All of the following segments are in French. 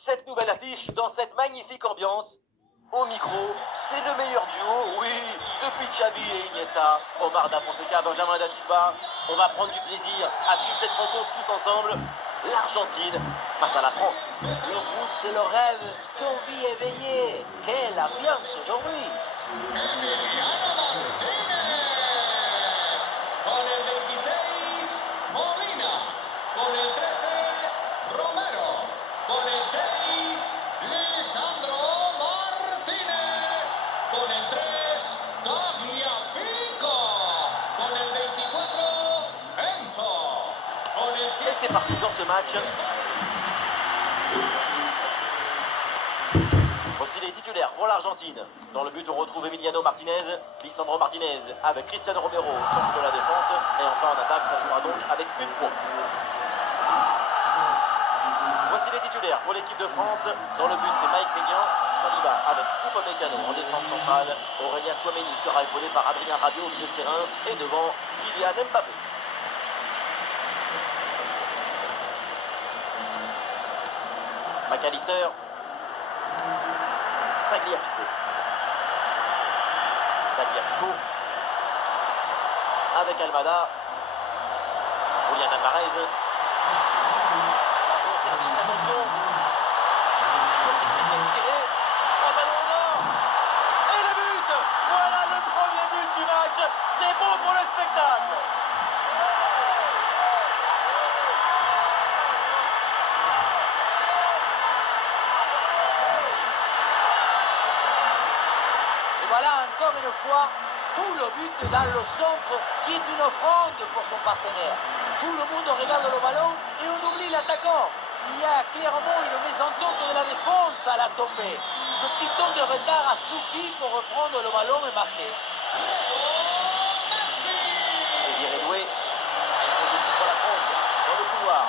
cette nouvelle affiche dans cette magnifique ambiance. Au micro, c'est le meilleur duo, oui, depuis Xavi et Iniesta, Omar Da Fonseca, Benjamin Da Silva. On va prendre du plaisir à suivre cette rencontre tous ensemble. L'Argentine face à la France. Le foot, c'est le rêve qu'on vit éveillé. Quelle ambiance aujourd'hui! Emiliano Martínez, con el 26, Molina, con el 13, Romero, con el 6, Lisandro Martínez, con el 3, Tagliafico, con el 24, Enzo, con el Et 7. c'est parti dans ce match. Voici les titulaires pour l'Argentine. Dans le but, on retrouve Emiliano Martinez, Lisandro Martinez avec Cristiano Romero, centre de la défense. Et enfin en attaque, ça jouera donc avec une pointe. Voici les titulaires pour l'équipe de France. Dans le but, c'est Mike Maignan, Saliba avec Upamecano en défense centrale. Aurélien Tchouameni sera épaulé par Adrien Rabiot au milieu de terrain. Et devant, Kylian Mbappé. McAllister. Tagliafico. Avec Almada. Julian Alvarez. Bon service, attention. Possibilité de tirer. Un ballon au nord. Et le but. Voilà le premier but du match. C'est bon pour le spectacle. Et voilà encore une fois tout le but dans le centre qui est une offrande pour son partenaire. Tout le monde regarde le ballon et on oublie l'attaquant. Il y a clairement une mésentente de la défense à la tombée. Ce petit temps de retard a suffi pour reprendre le ballon et marquer. Désiré Doué. Position pour la France dans le couloir.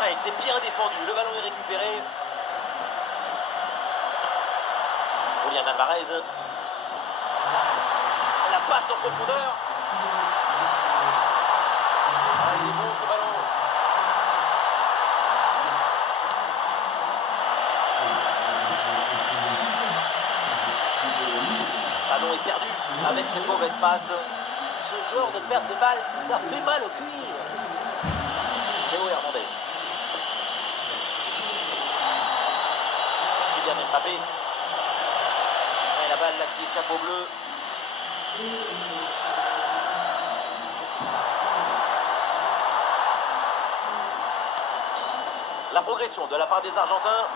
Ah, et c'est bien défendu. Le ballon est récupéré. Julian Alvarez. La passe en profondeur. Ah, il est bon ce ballon. Ballon est perdu avec cette mauvaise passe. Ce genre de perte de balle, ça fait mal au cuir. Théo Hernandez. Kylian Mbappé. Et la balle là qui échappe au bleu. La progression de la part des Argentins.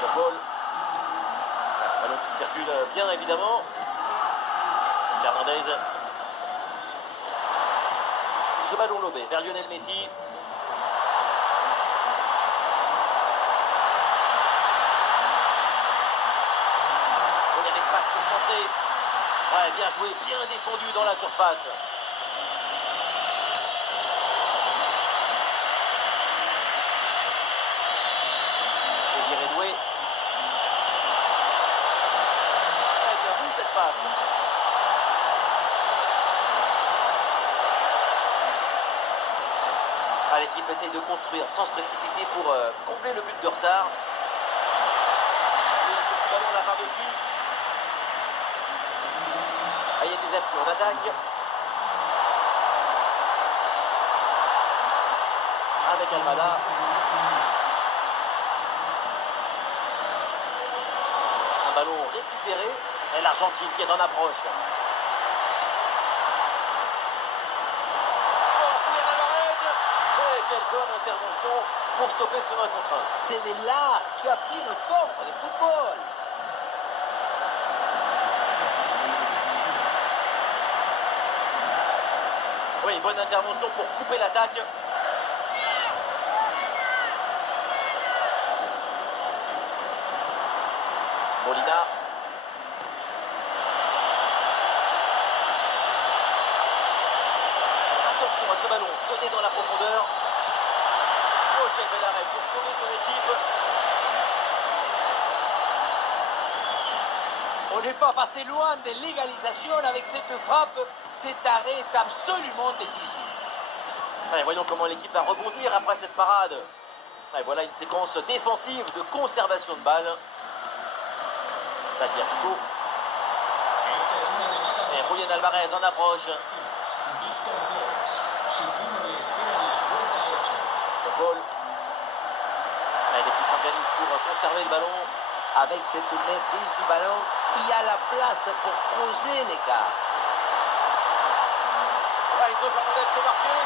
Le ball. Ballon qui circule bien évidemment. Fernandez. Ce ballon lobé vers Lionel Messi. Il y a l'espace pour centrer. Ouais, bien joué, bien défendu dans la surface. Désiré Doué. Ouais, bien vu cette passe. Ah, l'équipe essaye de construire sans se précipiter pour combler le but de retard. Et ce petit ballon là par-dessus. Ah, il y a des appuis en attaque. Avec Almada. Un ballon récupéré. Et l'Argentine qui est en approche. Quelle bonne intervention pour stopper ce 1 contre 1. C'est de l'art qui a pris une forme de football. Oui, bonne intervention pour couper l'attaque. Molina. Attention à ce ballon donné dans la profondeur. Oh, quel bel arrêt pour sauver son équipe. On n'est pas passé loin de l'égalisation avec cette frappe. Cet arrêt est absolument décisif. Ouais, voyons comment l'équipe va rebondir après cette parade. Ouais, voilà une séquence défensive de conservation de balle. Tagliafico. Esta es una llamada Et Julián Alvarez en approche. Víctor Flores. Su primo le espera en la puerta 8. De Paul. Ouais, l'équipe s'organise pour conserver le ballon. Avec cette maîtrise du ballon, il y a la place pour creuser l'écart. Enzo Fernandez peut marquer.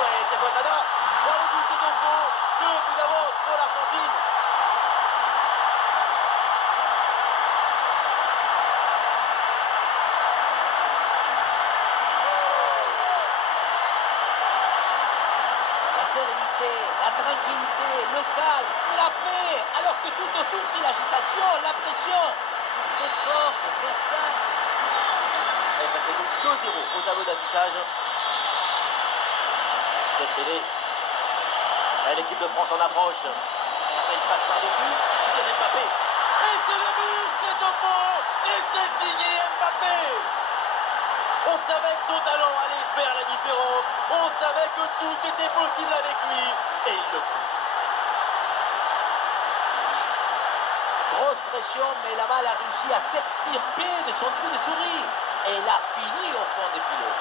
Ouais, Thiago Almada. Oh, le but c'est au fond. 2 buts d'avance pour l'Argentine. La sérénité, la tranquillité, le calme, la paix, alors que tout autour c'est l'agitation, la pression. C'est très fort de faire ça. Et ça fait donc 2-0 au tableau d'affichage. Dembélé. Et l'équipe de France en approche. Elle passe par-dessus. Kylian Mbappé. Et c'est le but, c'est au fond. Et c'est signé Mbappé. On savait que son talent allait faire la différence. On savait que tout était possible avec lui. Et il le prouve. Grosse pression, mais la balle a réussi à s'extirper de son trou de souris. Et elle a fini au fond des filets.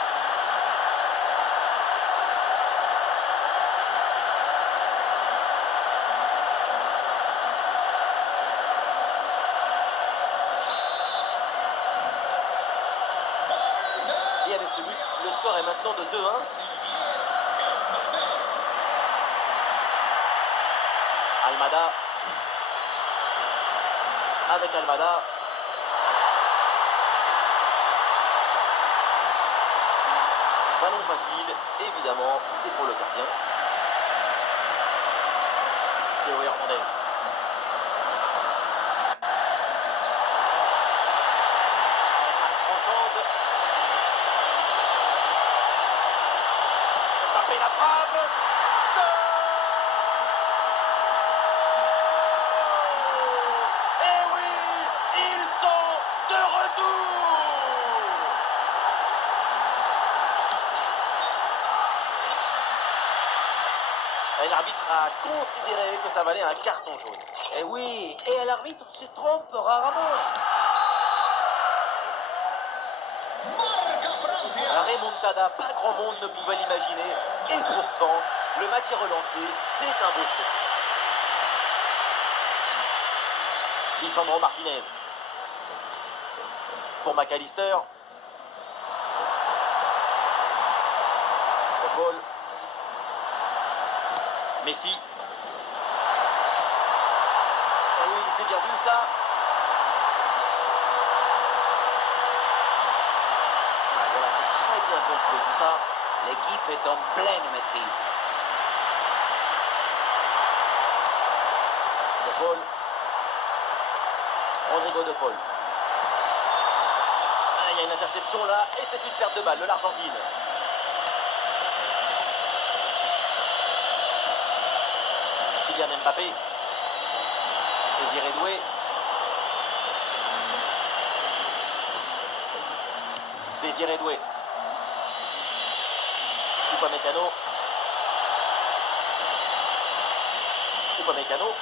Et avec ce but, le score est maintenant de 2-1. Almada. Avec Almada. Ballon facile, évidemment, c'est pour le gardien. Théo Hernandez. Passe tranchante. Mbappé la frappe. Goal. Et oui, ils sont de retour. Et l'arbitre a considéré que ça valait un carton jaune. Et oui, et l'arbitre se trompe rarement. Marca Francia. La remontada, pas grand monde ne pouvait l'imaginer. Et pourtant, le match est relancé. C'est un beau spectacle. Lisandro Martinez. Pour McAllister. De Paul. Messi. Ah oui, c'est bien vu ça. Ah, voilà, c'est très bien construit tout ça. L'équipe est en pleine maîtrise. De Paul. Rodrigo de Paul. Ah, il y a une interception là et c'est une perte de balle de l'Argentine. Kylian Mbappé. Désiré Doué. Désiré Doué. Upamecano. Upamecano.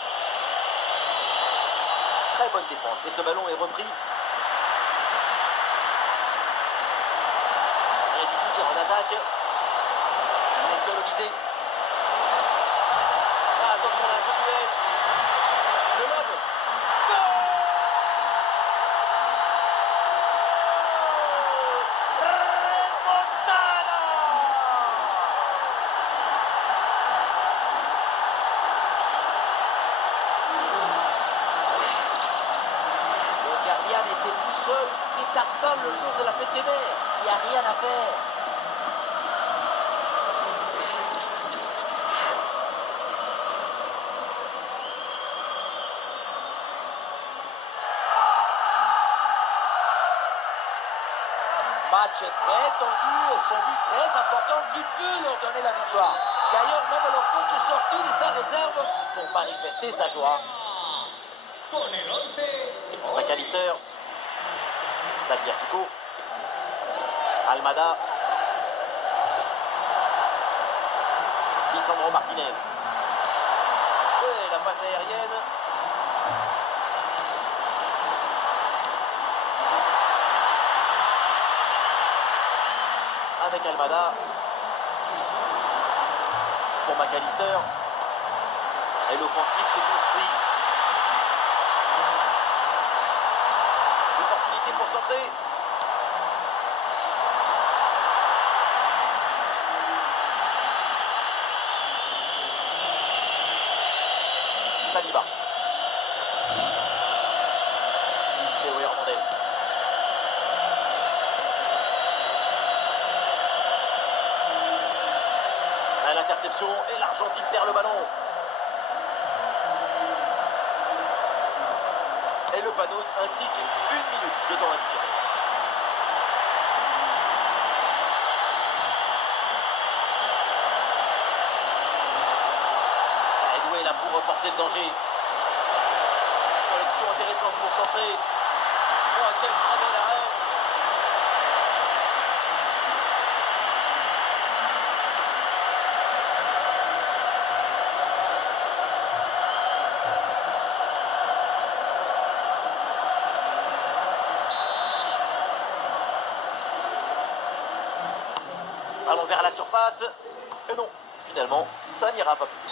Très bonne défense. Et ce ballon est repris. Il y a du soutien en attaque. Michael Olysée. Ah, attention là, ce duel. Le lob. Goal. Remontada. Le gardien n'était plus seul que Tarzan le jour de la fête des mers. Il n'y a rien à faire. Match très tendu et celui très important qui peut leur donner la victoire. D'ailleurs, même leur coach est sorti de sa réserve pour manifester sa joie. Con el 11. McAllister. Tagliafico. Almada. Lisandro Martinez. Ouais, la passe aérienne. Avec Almada. Pour McAllister. Et l'offensive se construit. Opportunité pour centrer. Saliba. Théo Hernandez. À l'interception et l'Argentine perd le ballon. Et le panneau indique 1 minute de temps additionnel. Edoué est là pour reporter le danger. Collection intéressante pour centrer. Oh, quel très l'arrêt. Allons vers la surface. Et non, finalement, ça n'ira pas plus.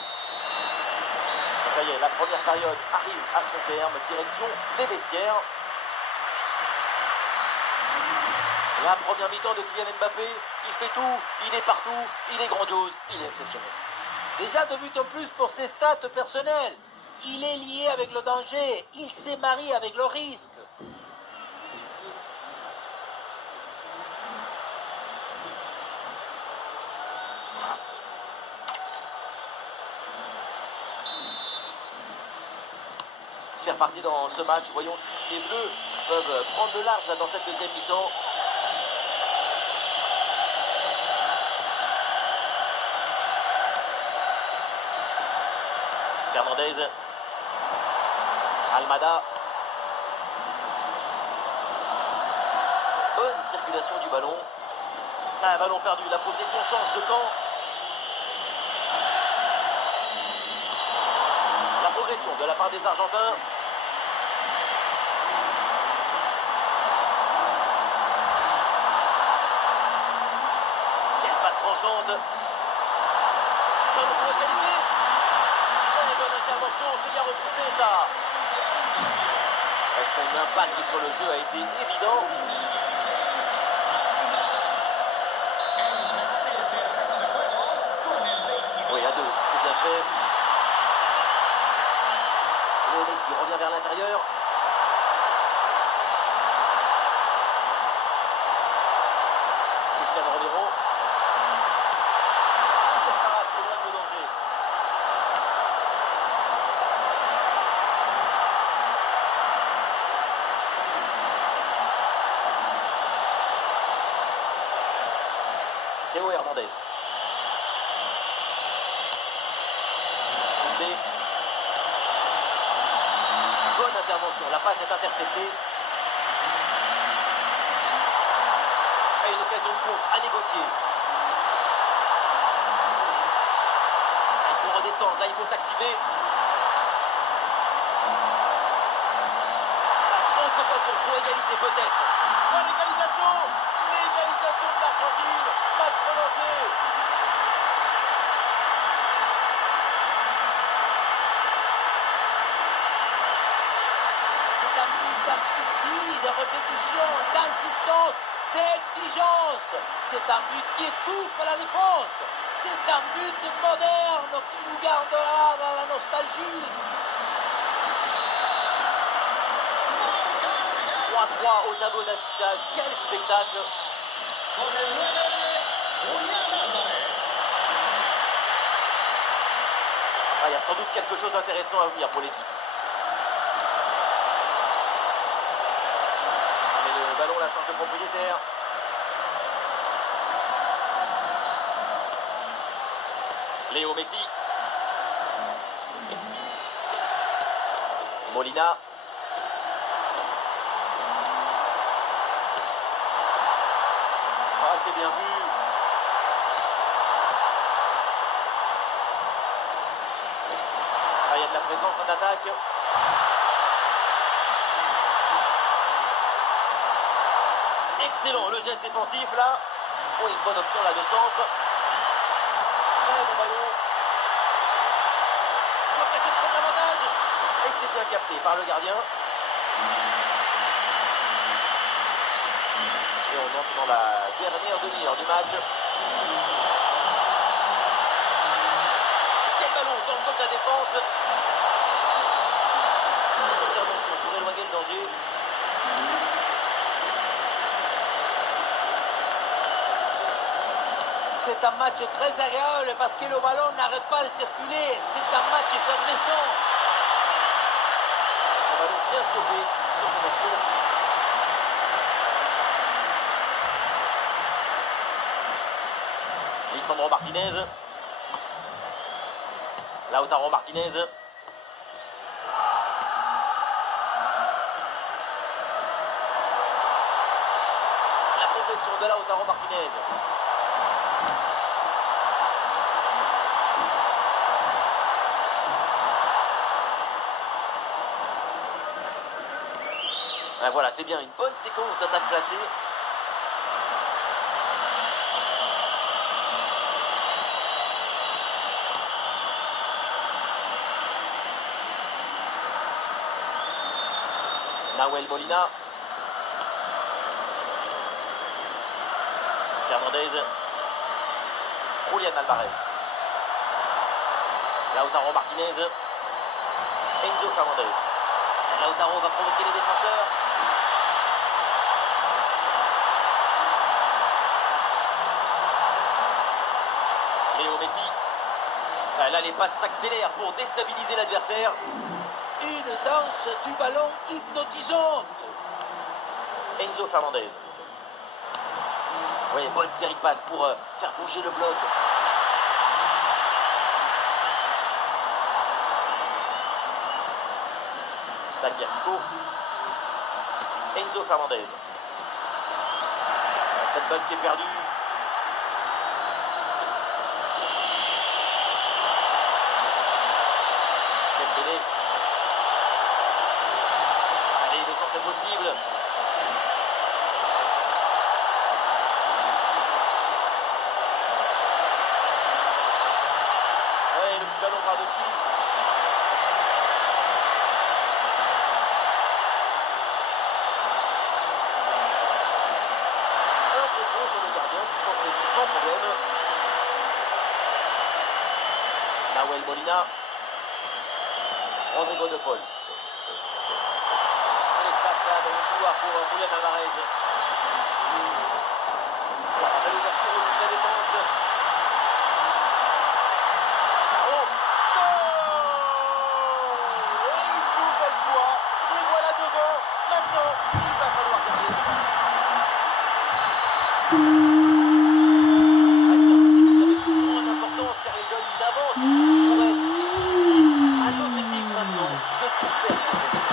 Ça y est, la première période arrive à son terme. Direction les vestiaires. La première mi-temps de Kylian Mbappé, il fait tout, il est partout, il est grandiose, il est exceptionnel. Déjà 2 buts en plus pour ses stats personnelles. Il est lié avec le danger, il s'est marié avec le risque. C'est reparti dans ce match. Voyons si les Bleus peuvent prendre le large là, dans cette deuxième mi-temps. Fernandez. Almada. Bonne circulation du ballon. Ah, ballon perdu. La possession change de camp. La progression de la part des Argentins. Quelle passe tranchante. Ballon pour égaliser. Très bonne intervention, c'est bien repoussé ça. Son impact sur le jeu a été évident. Oui, à 2, c'est bien fait. Léo Messi revient vers l'intérieur. Cristiano Romero. Cette parade qui éloigne le danger. Théo Hernandez. Koundé. Bonne intervention, la passe est interceptée. Et une occasion de contre à négocier. Il faut redescendre, là il faut s'activer. La grosse occasion pour égaliser peut-être. Oh, l'égalisation. L'égalisation de l'Argentine. Match relancé. C'est un but d'asphyxie, de répétition, d'insistance, d'exigence. C'est un but qui étouffe la défense. C'est un but moderne qui nous gardera dans la nostalgie. 3-3 au tableau d'affichage. Quel spectacle. Con el 9, Julián Álvarez. Ah, il y a sans doute quelque chose d'intéressant à venir pour l'équipe. Mais le ballon la change de propriétaire. Léo Messi. Molina. bien vu. Ah, il y a de la présence en attaque. Excellent le geste défensif là. Oh, une bonne option là de centre. Très bon ballon. L'occasion de prendre l'avantage. Et c'est bien capté par le gardien. Et on entre dans la dernière demi-heure du match. Quel ballon dans le dos de la défense. Intervention pour éloigner le danger. C'est un match très agréable parce que le ballon n'arrête pas de circuler. C'est un match effervescent. Un ballon bien stoppé sur cette action. Lisandro Martinez. Lautaro Martinez. La progression de Lautaro Martinez. Ah, voilà, c'est bien une bonne séquence d'attaque placée. Nahuel Molina. Fernandez. Julián Alvarez. Lautaro Martinez. Enzo Fernandez. Lautaro va provoquer les défenseurs. Léo Messi. Là, les passes s'accélèrent pour déstabiliser l'adversaire. Une danse du ballon hypnotisante. Enzo Fernandez. Oui, bonne série de passes pour faire bouger le bloc. Tagliafico. Enzo Fernandez. Cette balle qui est perdue. Dembélé. Allez, le centre est possible. Ouais, le petit ballon par-dessus. Un contrôle sur le gardien qui s'en saisit sans problème. Nahuel Molina. Rodrigo de Paul. Et l'espace là dans le couloir pour Julián Alvarez. Voilà, belle ouverture au-dessus de la défense. Oh, et une nouvelle fois, les voilà devant. Maintenant, il va falloir garder le ballon. Ah, c'est un petit but avec une grande importance car il donne une avance pour être à notre équipe maintenant de tout faire pour gagner.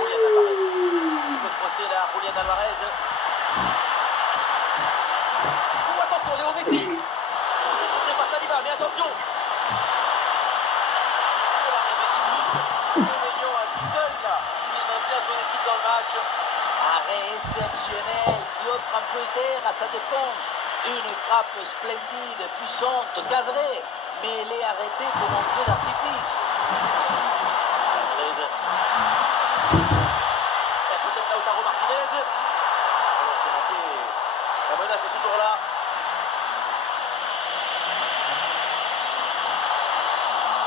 Julián Alvarez. Il peut se projeter là, Julián Alvarez. Oh, attention, Léo Messi. C'est contré par Saliba, mais attention. Oh, l'arrêt magnifique. Le Mélian à lui seul là. Il maintient son équipe dans le match. Arrêt exceptionnel qui offre un peu d'air à sa défense. Une frappe splendide, puissante, cadrée, mais elle est arrêtée comme un feu d'artifice. Fernandez. Et peut-être Lautaro Martinez. Alors c'est manqué. La menace est toujours là.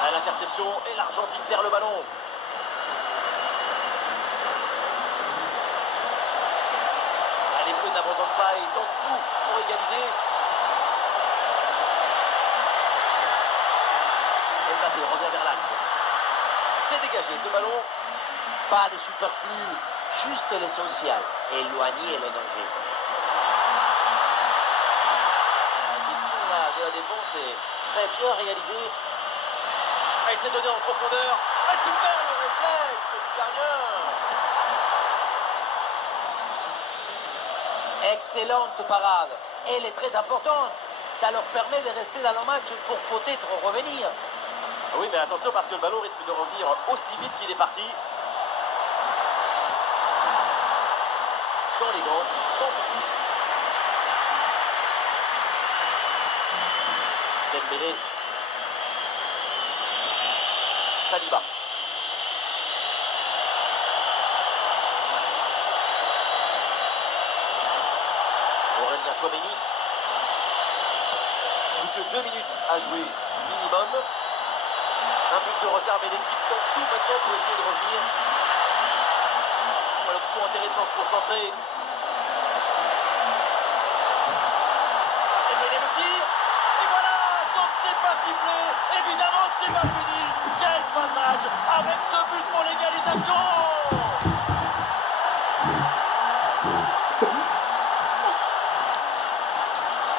À l'interception et l'Argentine perd le ballon. Ah, les Bleus n'abandonnent pas et tentent tout pour égaliser. Mbappé revient vers l'axe. C'est dégagé ce ballon. Pas de superflu, juste l'essentiel, éloigner le danger. La gestion là, de la défense est très bien réalisée. Ah, il s'est donné en profondeur. Ah, super le réflexe du gardien. Excellente parade. Elle est très importante. Ça leur permet de rester dans le match pour peut-être revenir. Oui, mais attention parce que le ballon risque de revenir aussi vite qu'il est parti. Dans les gants, sans souci. Dembélé. Saliba. Aurélien Tchouaméni. Plus que 2 minutes à jouer minimum. Un but de retard, mais l'équipe tente tout maintenant pour essayer de revenir. Voilà, option intéressante pour centrer. Dembélé le tir. Et voilà, donc c'est pas sifflé. Évidemment que c'est pas fini. Quel fin de match avec ce but pour l'égalisation.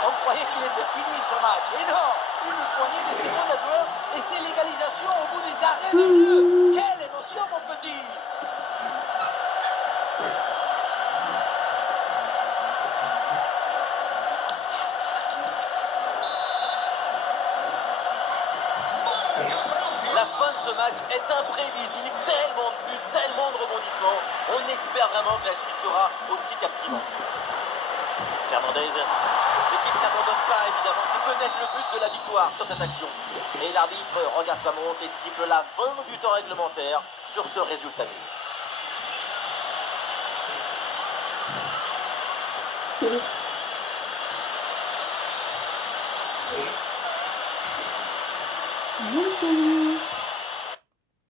On croyait qu'il était fini ce match. Et non, une poignée de secondes à jouer et c'est l'égalisation au bout des arrêts de jeu. Quelle émotion, mon petit! La fin de ce match est imprévisible. Tellement de buts, tellement de rebondissements. On espère vraiment que la suite sera aussi captivante. Fernandez. L'équipe n'abandonne pas, évidemment. C'est peut-être le but de la victoire sur cette action. Et l'arbitre regarde sa montre et siffle la fin du temps réglementaire sur ce résultat nul. Bonjour.